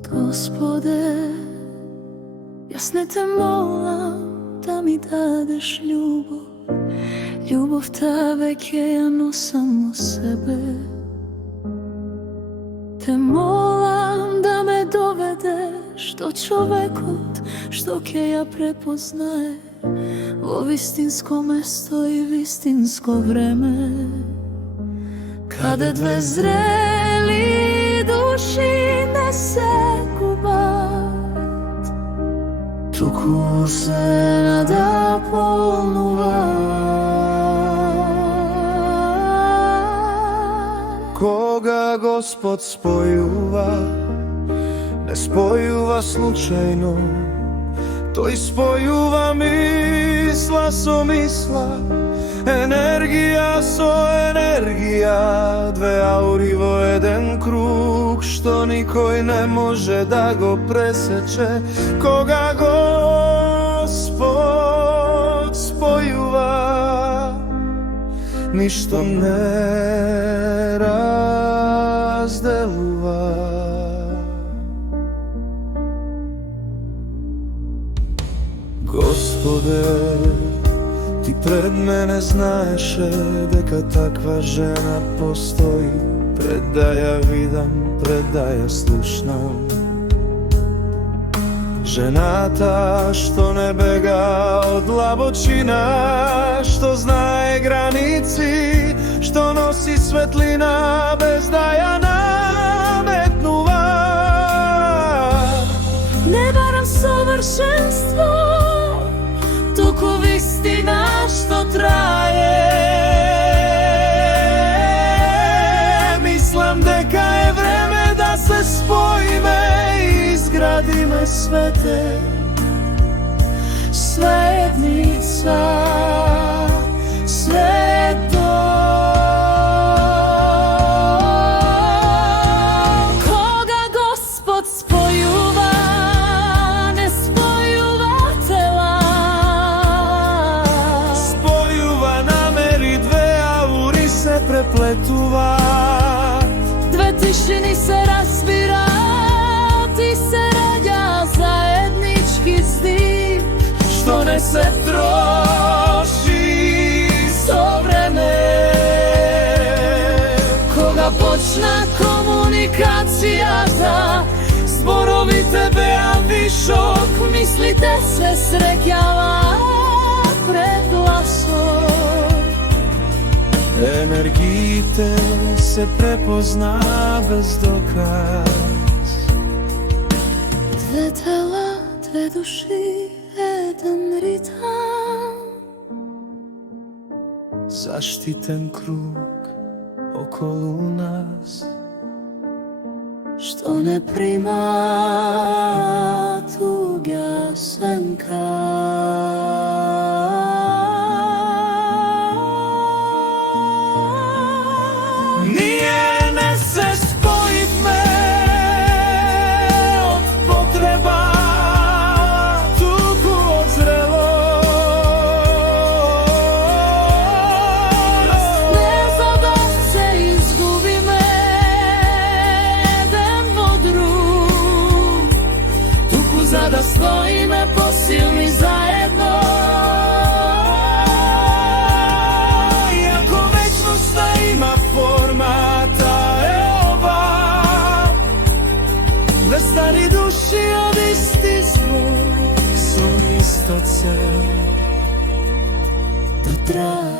Господе, јас не те молам да ми дадеш љубов. Љубовта веќе ја носам во себе. Те молам да ме доведеш до човекот што ќе ја препознае во вистинско место и вистинско време, каде две зрели души не се губат, туку се да полнуваат. Кога Господ спојува, не спојува случајно. Тој спојува мисла со мисла, енергија со енергија, две аури во еден круг, што никој не може да го пресече. Кога Господ спојува, ништо не разделува. Господе, ти пред мене знаеше дека таква жена постои, пред да ја видам, пред да ја слушнам. Жената што не бега од лабочина, што знае граници, што носи светлина без да ја наметнува. Не барам совршенство, туку вистина што трае. Мислам дека е време да се споиме и изградиме свете, светница, свето. Кога Господ спојува, не спојува тела. Спојува намери, две аури се преплетуваат, Две тишини се разбираат и се раѓа заеднички здив, што не се троши со време. Кога почна комуникацијата, зборовите беа вишок, мислите се среќава пред гласот. Енергиите се препозна без доказ. Две тела, две души, еден ритам, Заштитен круг околу нас, што не прима туѓа сенка. Ние не се споивме од потреба, туку од зрелост. Не за да се изгубиме еден во друг, Туку за да стоиме посилни заедно. Иако вечноста има формата е ова, да стани души од исти звук, со иста цел, Да трае